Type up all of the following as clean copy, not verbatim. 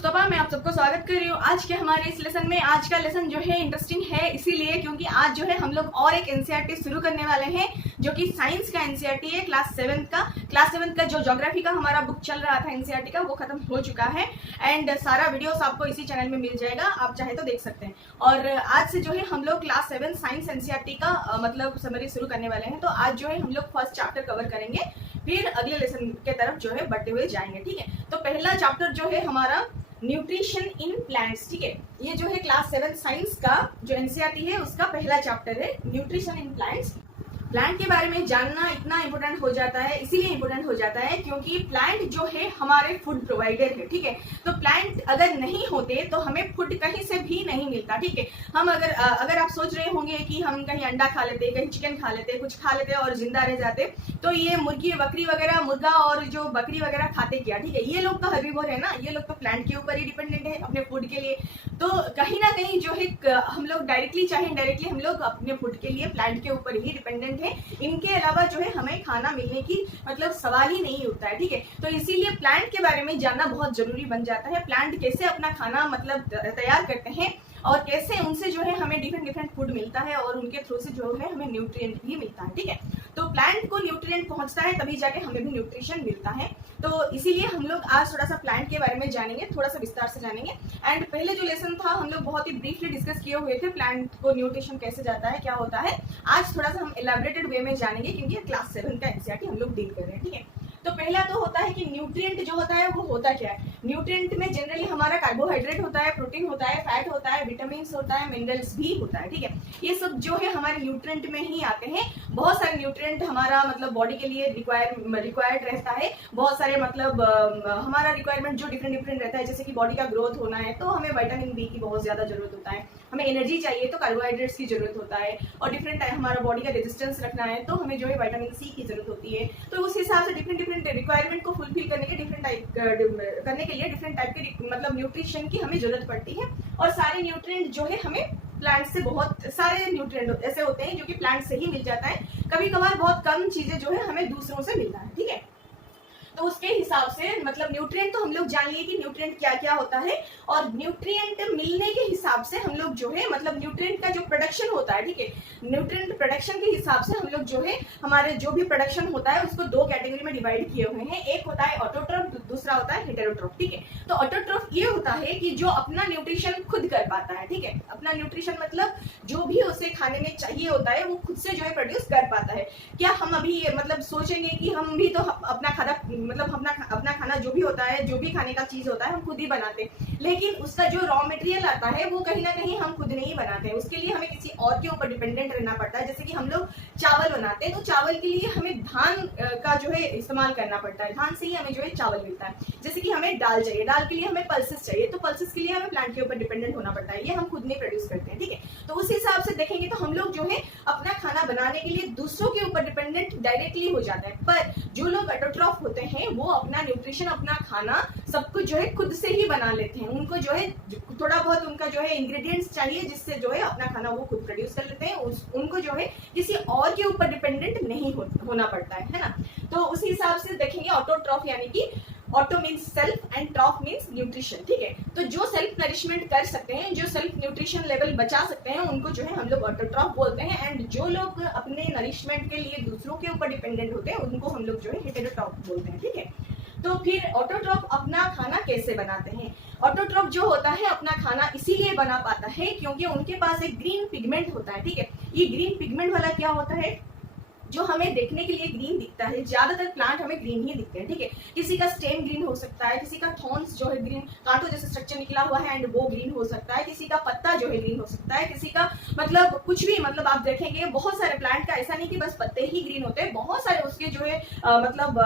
मुस्तफा, मैं आप सबको स्वागत कर रही हूँ आज के हमारे इस लेसन में। आज का लेसन जो है इंटरेस्टिंग है इसीलिए क्योंकि आज जो है हम लोग और एक एनसीईआरटी शुरू करने वाले हैं जो कि साइंस का एनसीईआरटी है क्लास 7 का जो ज्योग्राफी का हमारा बुक चल रहा था एनसीईआरटी का, वो खत्म हो चुका है एंड सारा वीडियोस आपको इसी चैनल में मिल जाएगा, आप चाहे तो देख सकते हैं। और आज से जो है हम लोग क्लास 7 साइंस एनसीईआरटी का मतलब समरी शुरू करने वाले हैं। तो आज जो है हम लोग फर्स्ट चैप्टर कवर करेंगे, फिर अगले लेसन के तरफ जो है बढ़ते हुए जाएंगे। ठीक है, तो पहला चैप्टर जो है हमारा न्यूट्रिशन इन प्लांट्स। ठीक है, ये जो है क्लास 7 साइंस का जो एनसीईआरटी है उसका पहला चैप्टर है न्यूट्रिशन इन प्लांट्स। प्लांट के बारे में जानना इतना इम्पोर्टेंट हो जाता है, इसीलिए इम्पोर्टेंट हो जाता है क्योंकि प्लांट जो है हमारे फूड प्रोवाइडर है। ठीक है, तो प्लांट अगर नहीं होते तो हमें फूड कहीं से भी नहीं मिलता। ठीक है, हम अगर आप सोच रहे होंगे कि हम कहीं अंडा खा लेते, कहीं चिकन खा लेते, कुछ खा लेते और जिंदा रह जाते, तो ये मुर्गी बकरी वगैरह, मुर्गा और जो बकरी वगैरह खाते क्या। ठीक है, ये लोग तो हर्बीवोर है ना, ये लोग तो प्लांट के ऊपर ही डिपेंडेंट है अपने फूड के लिए। तो कहीं ना कहीं जो है हम लोग डायरेक्टली चाहे इनडायरेक्टली हम लोग अपने फूड के लिए प्लांट के ऊपर ही डिपेंडेंट है। इनके अलावा जो है हमें खाना मिलने की मतलब सवाल ही नहीं उठता है। ठीक है, तो इसीलिए प्लांट के बारे में जानना बहुत जरूरी बन जाता है। प्लांट कैसे अपना खाना मतलब तैयार करते हैं और कैसे उनसे जो है हमें डिफरेंट फूड मिलता है और उनके थ्रू से जो है हमें न्यूट्रिएंट भी मिलता है। ठीक है, तो प्लांट को न्यूट्रिएंट पहुंचता है तभी जाके हमें भी न्यूट्रिशन मिलता है। तो इसीलिए हम लोग आज थोड़ा सा प्लांट के बारे में जानेंगे, थोड़ा सा विस्तार से जानेंगे। एंड पहले जो लेसन था हम लोग बहुत ही ब्रीफली डिस्कस किए हुए थे प्लांट को न्यूट्रिशन कैसे जाता है, क्या होता है। आज थोड़ा सा हम एलैबोरेटेड वे में जानेंगे क्योंकि क्लास 7 का एनसीईआरटी हम लोग डील कर रहे हैं। ठीक है, तो पहला तो होता है कि न्यूट्रिएंट जो होता है वो होता क्या है। न्यूट्रिएंट में जनरली हमारा कार्बोहाइड्रेट होता है, प्रोटीन होता है, फैट होता है, विटामिन होता है, मिनरल्स भी होता है। ठीक है, ये सब जो है हमारे न्यूट्रिएंट में ही आते हैं। बहुत सारे न्यूट्रिएंट हमारा मतलब बॉडी के लिए रिक्वायर्ड रहता है। बहुत सारे मतलब हमारा रिक्वायरमेंट जो डिफरेंट रहता है, जैसे कि बॉडी का ग्रोथ होना है तो हमें विटामिन बी की बहुत ज्यादा जरूरत होता है, हमें एनर्जी चाहिए तो कार्बोहाइड्रेट्स की जरूरत होता है, और डिफरेंट हमारा बॉडी का रेजिस्टेंस रखना है तो हमें जो है विटामिन सी की जरूरत होती है। तो उस हिसाब से डिफरेंट रिक्वायरमेंट को फुलफिल करने के डिफरेंट टाइप के मतलब न्यूट्रिशन की हमें जरूरत पड़ती है। और सारे न्यूट्रिएंट जो है हमें प्लांट से, बहुत सारे न्यूट्रिएंट ऐसे होते हैं जो कि प्लांट से ही मिल जाता है। कभी कभार बहुत कम चीजें जो है हमें दूसरों से मिलता है। ठीक है, तो उसके हिसाब से मतलब न्यूट्रिएंट तो हम लोग जान लिए कि न्यूट्रिएंट क्या क्या होता है, और न्यूट्रिएंट मिलने के हिसाब से हम लोग जो है मतलब न्यूट्रिएंट का जो प्रोडक्शन होता है। ठीक है, न्यूट्रिएंट प्रोडक्शन के हिसाब से हम लोग जो है हमारे जो भी प्रोडक्शन होता है उसको दो कैटेगरी में डिवाइड किए हुए हैं। एक होता है ऑटोट्रॉफ, दूसरा होता है हेटेरोट्रॉफ। ठीक है, तो ऑटोट्रॉफ ये होता है कि जो अपना न्यूट्रिशन खुद कर पाता है। ठीक है, अपना न्यूट्रिशन मतलब जो भी उसे खाने में चाहिए होता है वो खुद से जो है प्रोड्यूस कर पाता है। क्या हम अभी मतलब सोचेंगे कि हम भी तो अपना खाना मतलब अपना खाना जो भी होता है, जो भी खाने का चीज होता है हम खुद ही बनाते हैं, लेकिन उसका जो रॉ मटेरियल आता है वो कहीं ना कहीं हम खुद नहीं बनाते हैं। उसके लिए हमें किसी और के ऊपर डिपेंडेंट रहना पड़ता है। जैसे कि हम लोग चावल बनाते हैं तो चावल के लिए हमें धान का जो है इस्तेमाल करना पड़ता है, धान से ही हमें जो है चावल मिलता है। जैसे कि हमें दाल चाहिए, दाल के लिए हमें पल्सेस चाहिए, तो पल्सेस के लिए हमें प्लांट के ऊपर डिपेंडेंट होना पड़ता है, ये हम खुद नहीं प्रोड्यूस करते हैं। ठीक है, तो उस हिसाब से देखेंगे तो हम लोग जो है अपना खाना बनाने के लिए दूसरों के ऊपर डिपेंडेंट डायरेक्टली हो जाता है। पर जो लोग ऑटोट्रॉफ होते हैं वो अपना न्यूट्रिशन, अपना खाना सब कुछ जो है खुद से ही बना लेते हैं। उनको जो है थोड़ा बहुत उनका जो है इंग्रेडिएंट्स चाहिए जिससे जो है अपना खाना वो खुद प्रोड्यूस कर लेते हैं। उनको जो है किसी और के ऊपर डिपेंडेंट नहीं होना पड़ता है ना। तो उसी हिसाब से देखेंगे ऑटोट्रॉफ यानी कि auto means self and ट्रॉफ means nutrition. ठीक है, तो जो सेल्फ नरिशमेंट कर सकते हैं, जो सेल्फ न्यूट्रिशन लेवल बचा सकते हैं उनको जो है हम लोग ऑटोट्रॉफ बोलते हैं। एंड जो लोग अपने नरिशमेंट के लिए दूसरों के ऊपर डिपेंडेंट होते हैं उनको हम लोग जो है हेटेरोट्रॉफ बोलते हैं। ठीक है, तो फिर ऑटोट्रॉफ अपना खाना कैसे बनाते हैं। ऑटोट्रॉफ जो होता है अपना खाना इसीलिए बना पाता है क्योंकि उनके पास एक ग्रीन पिगमेंट होता है। ठीक है, ये ग्रीन पिगमेंट वाला क्या होता है, जो हमें देखने के लिए ग्रीन दिखता है, ज्यादातर प्लांट हमें ग्रीन ही दिखते हैं। ठीक है, किसी का स्टेम ग्रीन हो सकता है, किसी का थॉर्न्स जो है ग्रीन कांटों जैसे स्ट्रक्चर निकला हुआ है एंड वो ग्रीन हो सकता है, किसी का पत्ता जो है ग्रीन हो सकता है, किसी का मतलब कुछ भी, मतलब आप देखेंगे बहुत सारे प्लांट का ऐसा नहीं कि बस पत्ते ही ग्रीन होते हैं, बहुत सारे उसके जो है मतलब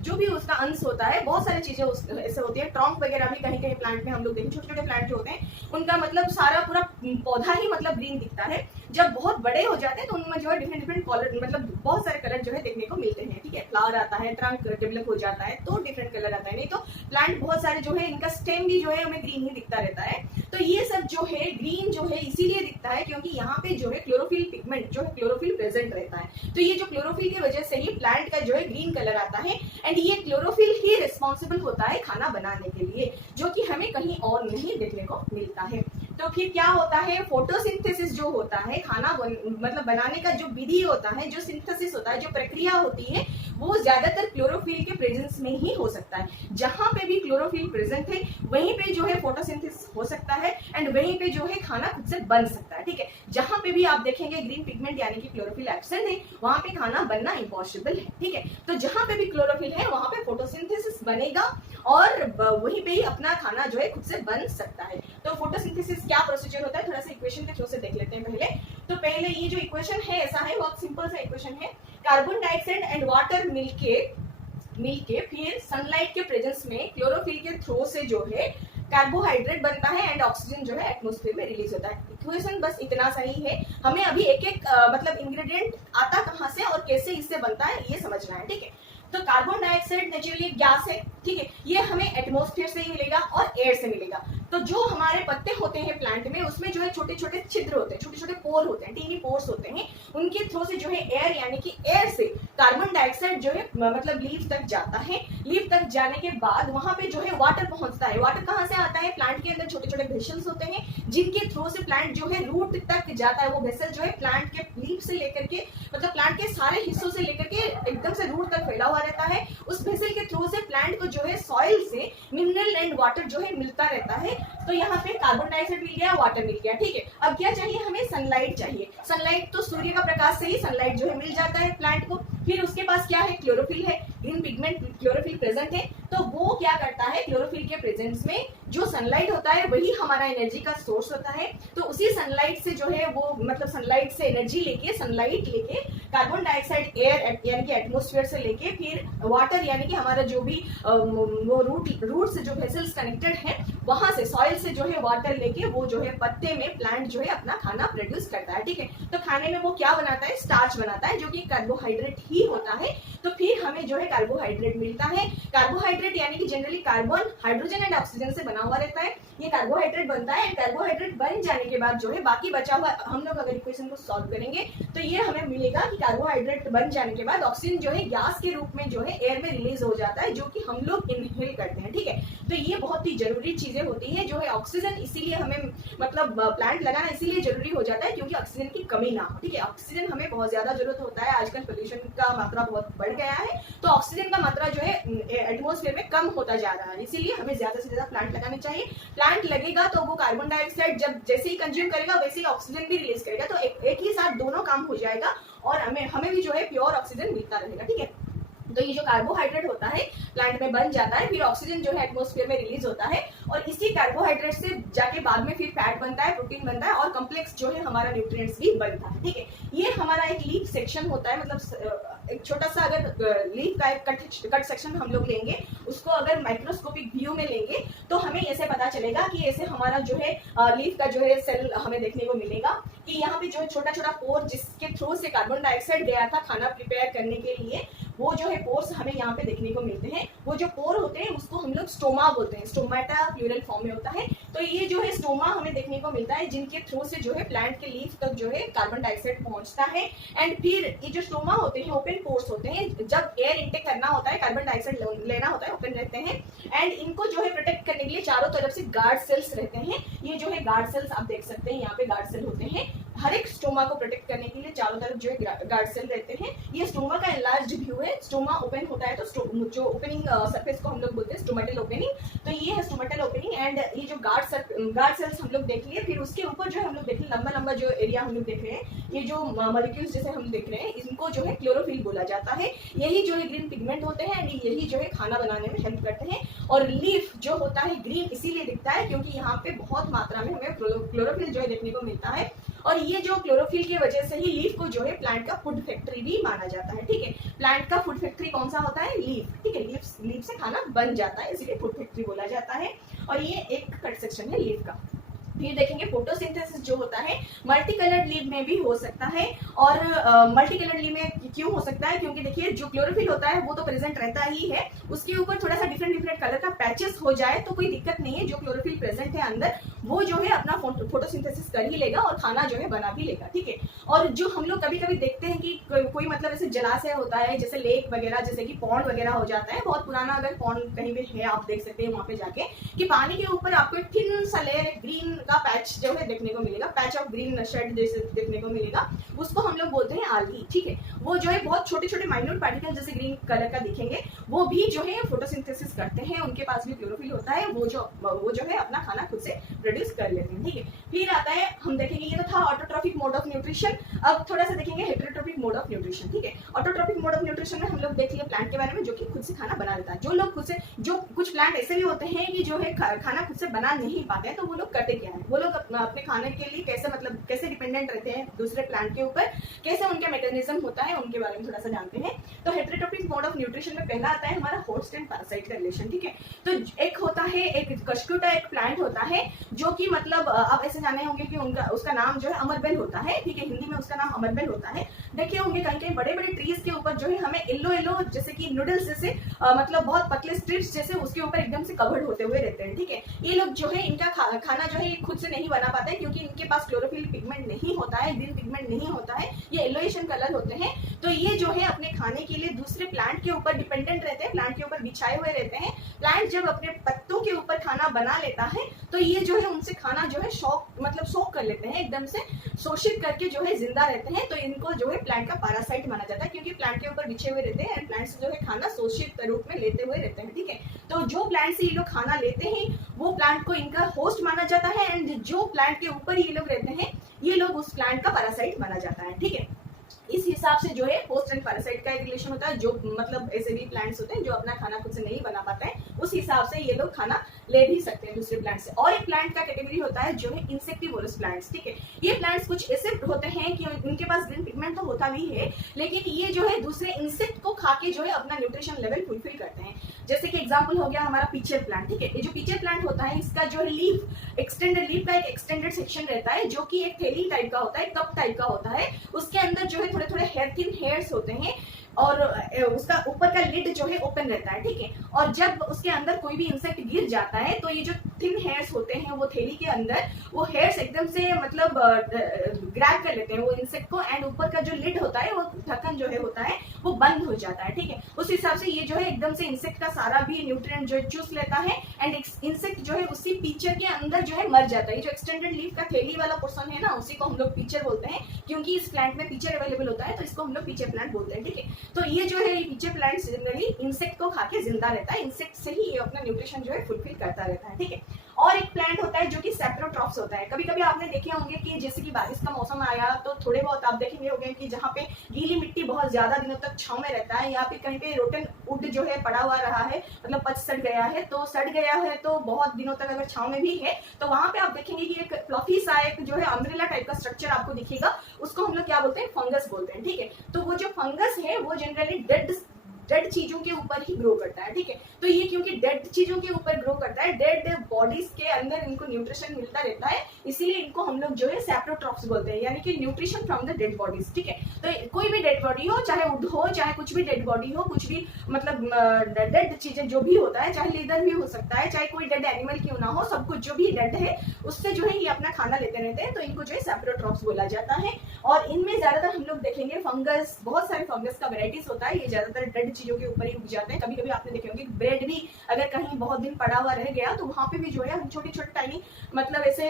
जो भी उसका अंश होता है, बहुत सारी चीजें ऐसे होती है। ट्रंक वगैरह भी कहीं कहीं प्लांट में हम लोग देखें, छोटे छोटे प्लांट जो होते हैं उनका मतलब सारा पूरा पौधा ही मतलब ग्रीन दिखता है। जब बहुत बड़े हो जाते हैं तो उनमें जो है डिफरेंट कलर मतलब बहुत सारे कलर जो है देखने को मिलते हैं। ठीक है, फ्लावर आता है, ट्रंक डेवलप हो जाता है तो डिफरेंट कलर आता है। नहीं तो प्लांट बहुत सारे जो है इनका स्टेम भी जो है हमें ग्रीन ही दिखता रहता है। तो ये सब जो है ग्रीन जो है इसीलिए दिखता है क्योंकि यहाँ पे जो है क्लोरोफिल पिगमेंट जो है क्लोरोफिल प्रेजेंट रहता है। तो ये जो क्लोरोफिल की वजह से ही प्लांट का जो है ग्रीन कलर आता है। एंड ये क्लोरोफिल ही रिस्पॉन्सिबल होता है खाना बनाने के लिए, जो कि कि हमें कहीं और नहीं देखने को मिलता है। तो फिर क्या होता है, फोटोसिंथेसिस जो होता है, खाना मतलब बनाने का जो विधि होता है, जो सिंथेसिस होता है, जो प्रक्रिया होती है, वो ज्यादातर क्लोरोफिल के प्रेजेंस में ही हो सकता है। जहां पे भी क्लोरोफिल प्रेजेंट है वहीं पे जो है फोटोसिंथेसिस हो सकता है एंड वहीं पे जो है खाना खुद से बन सकता है। ठीक है, जहां पे भी आप देखेंगे ग्रीन पिगमेंट यानी कि क्लोरोफिल एब्सेंट है, वहां पे खाना बनना इम्पॉसिबल है। ठीक है, तो जहां पे भी क्लोरोफिल है वहां पे फोटोसिंथेसिस बनेगा और वहीं पे ही अपना खाना जो है खुद से बन सकता है। तो फोटोसिंथेसिस क्या प्रोसीजर होता है, थोड़ा सा इक्वेशन के थ्रू से देख लेते हैं पहले। तो पहले ये जो इक्वेशन है ऐसा है, बहुत सिंपल सा इक्वेशन है, कार्बन डाइऑक्साइड एंड वाटर मिलके फिर सनलाइट के प्रेजेंस में क्लोरोफिल के थ्रू से जो है कार्बोहाइड्रेट बनता है एंड ऑक्सीजन जो है एटमॉस्फेयर में रिलीज होता है। इक्वेशन बस इतना सही है, हमें अभी एक एक मतलब इंग्रेडिएंट आता कहां से और कैसे इससे बनता है ये समझना है। ठीक है, तो कार्बन डाइऑक्साइड नेचुरली गैस है। ठीक है, ये हमें एटमॉस्फेयर से ही मिलेगा और एयर से मिलेगा। तो जो हमारे पत्ते होते हैं प्लांट में, उसमें जो है छोटे छोटे छिद्र होते हैं, छोटे छोटे पोर होते हैं, टीनी पोर्स होते हैं, उनके थ्रू से जो है एयर यानी कि एयर से कार्बन डाइऑक्साइड जो है मतलब लीफ तक जाता है। लीफ तक जाने के बाद वहां पे जो है वाटर पहुंचता है। वाटर कहां से आता है, प्लांट के अंदर छोटे छोटे वेसल्स होते हैं जिनके थ्रू से प्लांट जो है रूट तक जाता है। वो वेसल जो है प्लांट के लीफ से लेकर के मतलब प्लांट के सारे हिस्सों से लेकर के एकदम से रूट तक फैला हुआ रहता है। उस वेसल के थ्रू से प्लांट को जो है सॉइल से मिनरल एंड वाटर जो है मिलता रहता है। तो यहाँ पे कार्बन डाइऑक्साइड मिल गया, वाटर मिल गया। ठीक है, अब क्या चाहिए हमें, सनलाइट चाहिए। सनलाइट तो सूर्य का प्रकाश से ही सनलाइट जो है मिल जाता है प्लांट को। फिर उसके पास क्या है, क्लोरोफिल है, ग्रीन पिगमेंट क्लोरोफिल प्रेजेंट है। तो वो क्या करता है, क्लोरोफिल के प्रेजेंस में जो सनलाइट होता है वही हमारा एनर्जी का सोर्स होता है। तो उसी सनलाइट से जो है वो मतलब सनलाइट से एनर्जी लेके, सनलाइट लेके कार्बन डाइऑक्साइड एयर यानी कि एटमॉस्फेयर से लेके फिर वाटर यानी कि हमारा जो भी वो रूट से जो वेसल्स कनेक्टेड है वहां से सॉइल से जो है वाटर लेके वो जो है पत्ते में प्लांट जो है अपना खाना प्रोड्यूस करता है। ठीक है, तो खाने में वो क्या बनाता है, स्टार्च बनाता है जो कि कार्बोहाइड्रेट ही होता है। तो फिर हमें जो है कार्बोहाइड्रेट मिलता है। कार्बोहाइड्रेट यानी कि generally carbon, hydrogen and oxygen से बना हुआ रहता है। ये कार्बोहाइड्रेट बनता है। कार्बोहाइड्रेट बन जाने के बाद जो है बाकी बचा हुआ, हम लोग अगर इक्वेशन को सॉल्व करेंगे तो ये हमें मिलेगा कि कार्बोहाइड्रेट बन जाने के बाद ऑक्सीजन जो है गैस के रूप में जो है एयर में रिलीज हो जाता है, जो कि हम लोग इनहेल करते हैं। ठीक है, तो ये बहुत ही जरूरी चीजें होती है जो है ऑक्सीजन, इसीलिए हमें मतलब प्लांट लगाना इसीलिए जरूरी हो जाता है क्योंकि ऑक्सीजन की कमी ना हो। ठीक है, ऑक्सीजन हमें बहुत ज्यादा जरूरत होता है। आजकल पोल्यूशन का मात्रा बहुत बढ़ गया है, तो ऑक्सीजन का मात्रा जो है एटमॉस्फेयर में कम होता जा रहा है, इसीलिए हमें ज्यादा से ज्यादा प्लांट लगाने चाहिए। प्लांट लगेगा तो वो कार्बन डाइऑक्साइड जब जैसे ही कंज्यूम करेगा वैसे ही ऑक्सीजन भी रिलीज करेगा, तो एक ही साथ दोनों काम हो जाएगा और हमें भी जो है प्योर ऑक्सीजन मिलता रहेगा। ठीक है, तो ये जो कार्बोहाइड्रेट होता है प्लांट में बन जाता है, फिर ऑक्सीजन जो है एटमॉस्फेयर में रिलीज होता है और इसी कार्बोहाइड्रेट से जाके बाद में फिर फैट बनता है, प्रोटीन बनता है और कॉम्प्लेक्स जो है हमारा न्यूट्रिएंट्स भी बनता है। ठीक है, ये हमारा एक लीफ सेक्शन होता है, मतलब एक छोटा सा अगर लीफ का एक कट सेक्शन हम लोग लेंगे, उसको अगर माइक्रोस्कोपिक व्यू में लेंगे तो हमें ऐसे पता चलेगा कि ऐसे हमारा जो है लीफ का जो है सेल हमें देखने को मिलेगा कि यहाँ पे जो है छोटा छोटा पोर जिसके थ्रू से कार्बन डाइऑक्साइड गया था खाना प्रिपेयर करने के लिए, वो जो है पोर्स हमें यहाँ पे देखने को मिलते हैं। वो जो पोर होते हैं उसको हम लोग स्टोमा बोलते हैं, स्टोमाटा प्लूरल फॉर्म में होता है। तो ये जो है स्टोमा हमें देखने को मिलता है जिनके थ्रू से जो है प्लांट के लीफ तक जो है कार्बन डाइऑक्साइड पहुंचता है। एंड फिर ये जो स्टोमा होते हैं ओपन पोर्स होते हैं, जब एयर इंटेक करना होता है, कार्बन डाइऑक्साइड लेना होता है, ओपन रहते हैं। एंड इनको जो है प्रोटेक्ट करने के लिए चारों तरफ से गार्ड सेल्स रहते हैं। ये जो है गार्ड सेल्स आप देख सकते हैं, यहाँ पे गार्ड सेल होते हैं। हर एक स्टोमा को प्रोटेक्ट करने के लिए चारों तरफ जो है गार्ड सेल रहते हैं। ये स्टोमा का एनलार्ज्ड व्यू है। स्टोमा ओपन होता है तो जो ओपनिंग सरफेस को हम लोग बोलते हैं स्टोमेटल ओपनिंग। तो ये है स्टोमेटल ओपनिंग एंड ये जो गार्ड सेल्स हम लोग देख लिए, फिर उसके ऊपर जो है हम लोग देख रहे हैं लंबा लंबा जो एरिया हम लोग देख रहे हैं, ये जो मॉलिक्यूल्स जैसे हम देख रहे हैं, इनको जो है क्लोरोफिल बोला जाता है। यही जो है ग्रीन पिगमेंट होते हैं एंड यही जो है खाना बनाने में हेल्प करते हैं। और लीफ जो होता है ग्रीन इसीलिए दिखता है क्योंकि यहाँ पे बहुत मात्रा में हमें क्लोरोफिल जो है देखने को मिलता है। और ये जो क्लोरोफिल की वजह से ही लीफ को जो है प्लांट का फूड फैक्ट्री भी माना जाता है। ठीक है, प्लांट का फूड फैक्ट्री कौन सा होता है, लीफ। ठीक है, लीफ से खाना बन जाता है, इसीलिए फूड फैक्ट्री बोला जाता है। और ये एक कट सेक्शन है लीफ का। फिर देखेंगे फोटोसिंथेसिस जो होता है मल्टी कलर्ड लीफ में भी हो सकता है। और मल्टी कलर्ड लीफ में क्यों हो सकता है, क्योंकि देखिए जो क्लोरोफिल होता है वो तो प्रेजेंट रहता ही है, उसके ऊपर थोड़ा सा डिफरेंट कलर का पैचेस हो जाए तो कोई दिक्कत नहीं है। जो क्लोरोफिल प्रेजेंट है अंदर वो जो है अपना फोटोसिंथेसिस कर ही लेगा और खाना जो है बना भी लेगा, ठीक है। और जो हम लोग कभी कभी देखते हैं कि कोई मतलब ऐसे जलाशय होता है, जैसे लेक वगैरह, जैसे कि पॉन्ड वगैरह हो जाता है, बहुत पुराना अगर पॉन्ड कहीं भी है आप देख सकते हैं वहां पे जाके, कि पानी के ऊपर आपको एक थिन सा लेयर ग्रीन का पैच जो है देखने को मिलेगा, पैच ऑफ ग्रीन शेड जैसे देखने को मिलेगा, उसको हम लोग बोलते हैं आल्गी, ठीक है। वो जो है बहुत छोटे छोटे माइन्यूट पार्टिकल जैसे ग्रीन कलर का दिखेंगे, वो भी जो है फोटोसिंथेसिस करते हैं, उनके पास भी क्लोरोफिल होता है, वो जो है अपना खाना खुद से प्रोड्यूस कर लेते हैं, ठीक है। फिर आता है, हम देखेंगे ये तो था ऑटोट्रॉफिक मोड ऑफ न्यूट्रिशन। अब थोड़ा सा देखेंगे हेटेरोट्रॉफिक मोड ऑफ न्यूट्रिशन, ठीक है। ऑटोट्रॉफिक मोड ऑफ न्यूट्रिशन में हम लोग देख लिया प्लांट के बारे में, जो कि खुद से खाना बना लेता है। जो लोग खुद से, जो कुछ प्लांट ऐसे भी होते हैं कि जो है खाना खुद से बना नहीं पाते हैं, तो वो लोग करते क्या है, वो लोग अपने खाने के लिए कैसे मतलब कैसे डिपेंडेंट रहते हैं दूसरे प्लांट के ऊपर, कैसे उनका मैकेनिज्म होता है, उनके बारे में थोड़ा सा जानते हैं। तो हेटेरोट्रॉफिक मोड ऑफ न्यूट्रिशन में पहला आता है हमारा होस्ट एंड पैरासाइट का रिलेशन, ठीक है। तो एक होता है, एक कशक्यूटा एक प्लांट होता है, जो कि मतलब आप ऐसे जाने होंगे कि उसका नाम जो है अमरबेल होता है, ठीक है, हिंदी में उसका नाम अमरबेल होता है। देखे होंगे कहीं कहीं बड़े बड़े ट्रीज के ऊपर जो है हमें येलो येलो जैसे कि नूडल्स जैसे मतलब बहुत पतले स्ट्रिप्स जैसे उसके ऊपर एकदम से कवर्ड होते हुए रहते हैं, ठीक है। ये लोग जो है इनका खाना जो है ये खुद से नहीं बना पाते हैं, क्योंकि इनके पास क्लोरोफिल पिगमेंट नहीं होता है, ग्रीन पिगमेंट नहीं होता है, ये येलोइशन कलर होते हैं। तो ये जो है अपने खाने के लिए दूसरे प्लांट के ऊपर डिपेंडेंट रहते हैं, प्लांट के ऊपर बिछाए हुए रहते हैं। प्लांट जब अपने पत्तों के ऊपर खाना बना लेता है, तो ये जो है उनसे खाना जो है सोख कर लेते हैं, एकदम से शोषित करके जो है जिंदा रहते हैं। तो इनको जो है प्लांट का पैरासाइट माना जाता है, क्योंकि प्लांट के ऊपर बिछे हुए रहते हैं एंड प्लांट से जो है खाना शोषित रूप में लेते हुए रहते हैं, ठीक है। तो जो प्लांट से ये लोग खाना लेते हैं वो प्लांट को इनका होस्ट माना जाता है, एंड जो प्लांट के ऊपर ये लोग रहते हैं ये लोग उस प्लांट का पैरासाइट माना जाता है, ठीक है। इस हिसाब से जो है होस्ट एंड पैरासाइट का एक रिलेशन होता है। जो मतलब ऐसे भी प्लांट्स होते हैं जो अपना खाना खुद से नहीं बना पाते हैं, उस हिसाब से ये लोग खाना ले भी सकते हैं दूसरे प्लांट से। और एक प्लांट का कैटेगरी होता है जो है इंसेक्टिवोरस प्लांट्स, ठीक है। ये प्लांट्स कुछ ऐसे होते हैं कि उनके पास ग्रीन पिगमेंट तो होता भी है, लेकिन ये जो है दूसरे इंसेक्ट को खा के जो है अपना न्यूट्रिशन लेवल फुलफिल करते हैं। जैसे कि एग्जाम्पल हो गया हमारा पीचर प्लांट, ठीक है। ये जो पीचर प्लांट होता है, इसका जो लीफ एक्सटेंडेड लीफ का एक एक्सटेंडेड सेक्शन रहता है, जो कि एक थैली टाइप का होता है, कप टाइप का होता है। उसके अंदर जो है थोड़े थोड़े थिन हेयर्स होते हैं, और उसका ऊपर का लिड जो है ओपन रहता है, ठीक है। और जब उसके अंदर कोई भी इंसेक्ट गिर जाता है, तो ये जो थिन हेयर्स होते हैं वो थैली के अंदर, वो हेयर्स एकदम से मतलब ग्रैब कर लेते हैं वो इंसेक्ट को, एंड ऊपर का जो लिड होता है, वो ढक्कन जो है होता है, वो बंद हो जाता है, ठीक है। उस हिसाब से ये जो है एकदम से इंसेक्ट का सारा भी न्यूट्रिएंट जो चूस लेता है, एंड इंसेक्ट जो है उसी पीचर के अंदर जो है मर जाता है। ये जो एक्सटेंडेड लीफ का थैली वाला पोर्शन है ना, उसी को हम लोग पीचर बोलते हैं, क्योंकि इस प्लांट में पीचर अवेलेबल होता है, तो इसको हम लोग पीचर प्लांट बोलते हैं, ठीक है। तो ये जो है ये पीचर प्लांट जनरली इंसेक्ट को खा के जिंदा रहता है, इंसेक्ट से ही ये अपना न्यूट्रिशन जो है फुलफिल करता रहता है, ठीक है। और एक प्लांट होता है जो कि सेप्रोट्रॉप्स होता है। कभी कभी आपने देखे होंगे कि जैसे कि बारिश का मौसम आया तो थोड़े बहुत आप देखेंगे होंगे कि जहाँ पे गीली मिट्टी बहुत ज्यादा दिनों तक छांव में रहता है, या फिर कहीं पे रोटन वुड जो है पड़ा हुआ रहा है, मतलब पच सड़ गया है, तो सड़ गया है तो बहुत दिनों तक अगर छांव में भी है, तो वहां पे आप देखेंगे कि एक फ्लफी सा एक जो है अम्ब्रेला टाइप का स्ट्रक्चर आपको दिखेगा, उसको हम लोग क्या बोलते हैं, फंगस बोलते हैं, ठीक है। तो वो जो फंगस है वो जनरली डेड चीजों के ऊपर ही ग्रो करता है, ठीक है। तो ये क्योंकि डेड चीजों के ऊपर ग्रो करता है, डेड बॉडीज के अंदर इनको न्यूट्रिशन मिलता रहता है, इसीलिए इनको हम लोग जो है सेप्रोट्रॉप्स बोलते हैं, यानी कि nutrition from the dead bodies, ठीक है। तो कोई भी डेड बॉडी हो, चाहे वुड हो, चाहे कुछ भी डेड बॉडी हो, कुछ भी मतलब डेड चीजें जो भी होता है, चाहे लेदर भी हो सकता है, चाहे कोई डेड एनिमल क्यों ना हो, सब कुछ जो भी डेड है उससे जो है ये अपना खाना लेते रहते हैं, तो इनको जो है सेप्रोट्रॉप्स बोला जाता है। और इनमें ज्यादातर हम लोग देखेंगे फंगस, बहुत सारे फंगस का वेराइटीज होता है, ये ज्यादातर डेड चीजों के ऊपर ही उग जाते हैं। कभी कभी आपने देखे होंगे ब्रेड भी अगर कहीं बहुत दिन पड़ा हुआ रह गया, तो वहां पे भी जो है हम छोटे छोटे टाइनी मतलब ऐसे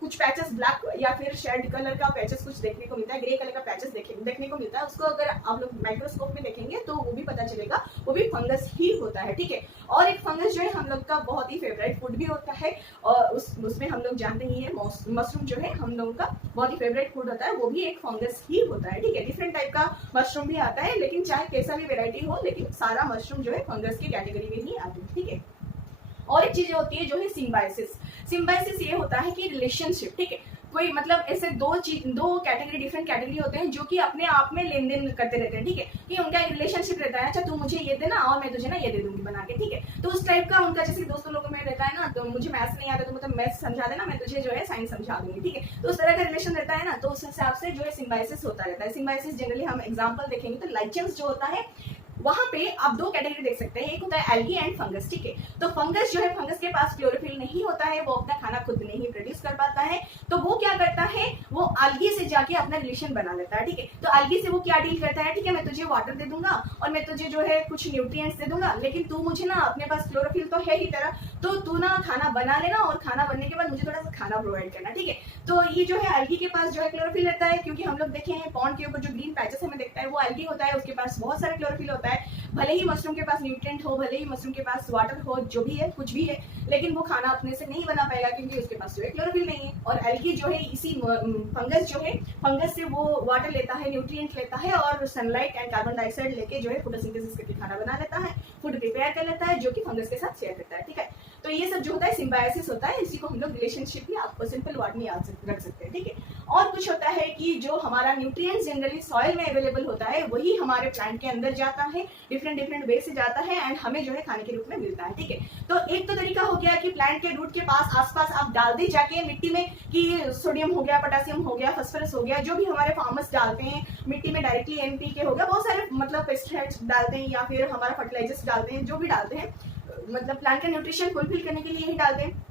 कुछ पैचेस ब्लैक या फिर शेड कलर का पैचेस कुछ देखने को मिलता है, ग्रे कलर का पैचेस देखने को मिलता है। उसको अगर आप लोग माइक्रोस्कोप में देखेंगे तो वो भी पता चलेगा, वो भी फंगस ही होता है, ठीक है। और एक फंगस जो है हम लोग का बहुत ही फेवरेट फूड भी होता है, और उसमें हम लोग जानते ही है मशरूम जो है हम लोगों का बहुत ही फेवरेट फूड होता है, वो भी एक फंगस ही होता है, ठीक है। डिफरेंट टाइप का मशरूम भी आता है, लेकिन चाहे कैसा भी वेराइटी हो, लेकिन सारा मशरूम जो है फंगस की कैटेगरी में ही आती है, ठीक है। और एक चीज होती है जो है सिम्बायोसिस। सिम्बायोसिस ये होता है कि रिलेशनशिप, ठीक है। कोई मतलब ऐसे दो कैटेगरी, डिफरेंट कैटेगरी होते हैं जो कि अपने आप में लेन देन करते रहते हैं, ठीक है। कि उनका एक रिलेशनशिप रहता है, अच्छा तू मुझे ये देना और मैं तुझे ना ये दे दूंगी बना के, ठीक है। तो उस टाइप का उनका जैसे दोस्तों लोगों में रहता है ना, तो मुझे मैथ्स नहीं आता तो मतलब मैथ्स समझा देना, मैं तुझे जो है साइंस समझा दूंगी, ठीक है। तो उस तरह का रिलेशन रहता है ना, तो उस हिसाब से जो है सिम्बायोसिस होता रहता है। सिम्बायोसिस जनरली हम एग्जाम्पल देखेंगे तो लाइचेंस जो होता है वहां पे आप दो कैटेगरी देख सकते हैं, एक होता है एल्गी एंड फंगस, ठीक है। तो फंगस जो है, फंगस के पास क्लोरोफिल नहीं होता है, वो अपना खाना खुद नहीं प्रोड्यूस कर पाता है, तो वो क्या करता है, वो एल्गी से जाके अपना रिलेशन बना लेता है, ठीक है। तो एल्गी से वो क्या डील करता है, ठीक है, मैं तुझे वाटर दे दूंगा और मैं तुझे जो है कुछ न्यूट्रिएंट्स दे दूंगा, लेकिन तू मुझे ना, अपने पास क्लोरोफिल तो है ही तेरा, तो तू ना खाना बना लेना और खाना बनने के बाद मुझे थोड़ा सा खाना प्रोवाइड करना, ठीक है। तो ये जो है एल्गी के पास जो है क्लोरोफिल रहता है, क्योंकि हम लोग देखे हैं पॉन्ड के ऊपर जो ग्रीन पैचेस हमें देखता है वो एल्गी होता है, उसके पास बहुत सारा क्लोरोफिल होता है। भले ही मशरूम के पास न्यूट्रिएंट हो, भले ही मशरूम के पास वाटर हो, जो भी है, कुछ भी है, लेकिन वो खाना अपने से नहीं बना पाएगा क्योंकि उसके पास जो है क्लोरोफिल नहीं है। और एल्गी जो है, इसी फंगस जो है, फंगस से वो वाटर लेता है, न्यूट्रिएंट लेता है और सनलाइट एंड कार्बन डाइऑक्साइड लेके जो है फोटोसिंथेसिस करके खाना बना लेता है, फूड प्रिपेयर कर लेता है, जो कि फंगस के साथ शेयर करता है, ठीक है। तो ये सब जो होता है सिम्बायोसिस होता है, इसी को हम लोग रिलेशनशिप भी आप सिंपल वर्ड में याद रख सकते हैं, ठीक है। और कुछ होता है कि जो हमारा न्यूट्रिएंट्स जनरली सॉइल में अवेलेबल होता है वही हमारे प्लांट के अंदर जाता है, डिफरेंट वे से जाता है एंड हमें जो है खाने के रूप में मिलता है, ठीक है। तो एक तो तरीका हो गया कि प्लांट के रूट के पास आसपास आप डाल दे जाके मिट्टी में, कि सोडियम हो गया, पोटेशियम हो गया, फास्फोरस हो गया, जो भी हमारे फार्मर्स डालते हैं मिट्टी में डायरेक्टली, NPK हो गया, बहुत सारे मतलब पेस्टिसाइड्स डालते हैं या फिर हमारा फर्टिलाइजर्स डालते हैं, जो भी डालते हैं मतलब प्लांट का न्यूट्रिशन फुलफिल करने के लिए ही डालते हैं।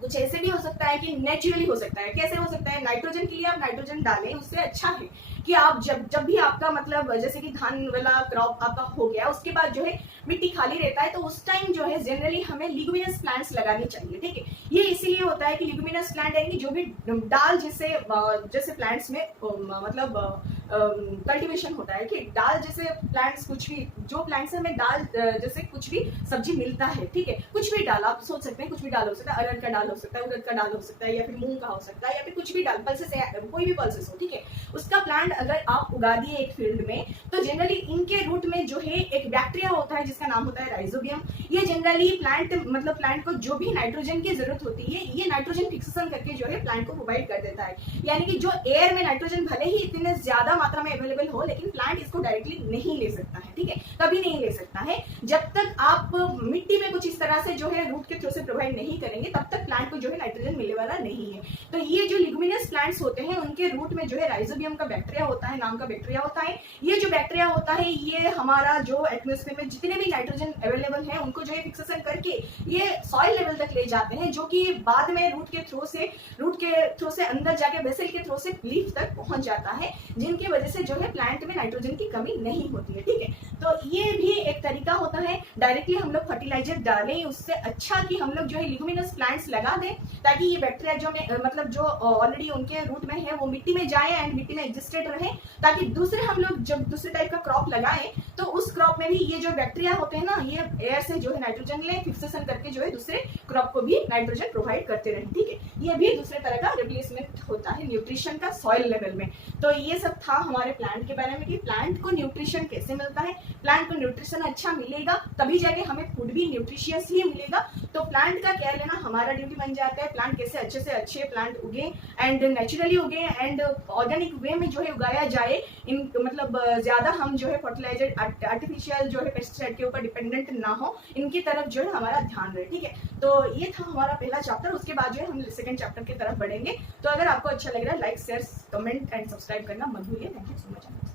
कुछ ऐसे भी हो सकता है कि नेचुरली हो सकता है। कैसे हो सकता है, नाइट्रोजन के लिए आप नाइट्रोजन डालें, उससे अच्छा है कि आप जब भी आपका मतलब जैसे कि धान वाला क्रॉप आपका हो गया, उसके बाद जो है मिट्टी खाली रहता है, तो उस टाइम जो है जनरली हमें लिग्यूमिनस प्लांट्स लगानी चाहिए, ठीक है। ये इसीलिए होता है कि लिग्यूमिनस प्लांट यानी कि जो भी डाल जैसे प्लांट्स में मतलब कल्टीवेशन होता है कि डाल जैसे प्लांट्स, कुछ भी जो प्लांट्स है हमें डाल जैसे कुछ भी सब्जी मिलता है, ठीक है। कुछ भी डाल आप सोच सकते हैं, कुछ भी डाल हो सकता है, अरहर का डाल हो सकता है, उड़द का डाल हो सकता है, या फिर मूंग का हो सकता है, या फिर कुछ भी डाल, पल्सेस है, कोई भी पल्सेस हो, ठीक है। उसका प्लांट अगर आप उगा दिए एक फील्ड में, तो जनरली इनके रूट में जो है एक बैक्टीरिया होता है जिसका नाम होता है राइजोबियम। ये जनरली प्लांट को जो भी नाइट्रोजन की जरूरत होती है, ये नाइट्रोजन फिक्सेशन करके जो है प्लांट को प्रोवाइड कर देता है। यानी कि जो एयर में नाइट्रोजन भले ही इतने ज्यादा मात्रा में अवेलेबल हो, लेकिन प्लांट इसको डायरेक्टली नहीं ले सकता है, ठीक है, कभी नहीं ले सकता है। जब तक आप मिट्टी में कुछ इस तरह से जो है रूट के थ्रू से प्रोवाइड नहीं करेंगे, तब तक प्लांट को जो है नाइट्रोजन मिलने वाला नहीं है। तो ये जो लिग्यूमिनस प्लांट्स होते हैं, उनके रूट में जो है राइजोबियम का बैक्टीरिया होता है, नाम का बैक्टीरिया होता है। ये जो बैक्टीरिया होता है, ये हमारा जो एटमॉस्फेयर में जितने भी नाइट्रोजन अवेलेबल है उनको जो है फिक्सेशन करके ये सॉइल लेवल तक ले जाते हैं, जो कि बाद में रूट के थ्रू से अंदर जाके बेसल के थ्रू से लीफ तक पहुंच जाता है, जिनकी वजह से जो है प्लांट में नाइट्रोजन की कमी नहीं होती है, ठीक है। तो ये भी एक तरीका होता है, डायरेक्टली हम लोग फर्टिलाइजर डालें, उससे अच्छा कि हम लोग जो है लिग्यूमिनस प्लांट्स लगा दें, ताकि ये बैक्टीरिया जो मतलब जो ऑलरेडी उनके रूट में है वो मिट्टी में जाए एंड मिट्टी में एग्जिस्टेड रहे, ताकि दूसरे हम लोग जब दूसरे टाइप का क्रॉप लगाएं तो उस क्रॉप में भी ये जो बैक्टीरिया होते हैं ना, ये एयर से जो है नाइट्रोजन ले, फिक्सेशन करके जो है दूसरे क्रॉप को भी नाइट्रोजन प्रोवाइड करते रहे, ठीक है। ये भी दूसरे तरह का रिप्लेसमेंट होता है न्यूट्रिशन का सॉइल लेवल में। तो ये सब था हमारे प्लांट के बारे में कि प्लांट को न्यूट्रिशन कैसे मिलता है। प्लांट को न्यूट्रिशन अच्छा मिलेगा तभी जाके हमें फूड भी न्यूट्रिशियस ही मिलेगा। तो प्लांट का केयर लेना हमारा ड्यूटी बन जाता है। प्लांट कैसे अच्छे से अच्छे प्लांट उगे एंड नेचुरली उगे एंड ऑर्गेनिक वे में जो है उगाया जाए, इन मतलब ज्यादा हम जो है फर्टिलाइजर आर्टिफिशियल जो है पेस्टिसाइड के ऊपर डिपेंडेंट ना हो, इनकी तरफ जो है हमारा ध्यान रहे, ठीक है। तो ये था हमारा पहला चैप्टर। उसके बाद जो है हम सेकंड चैप्टर की तरफ बढ़ेंगे। तो अगर आपको अच्छा लग रहा है, like share comment and subscribe करना मत भूलिए। Thank you so much.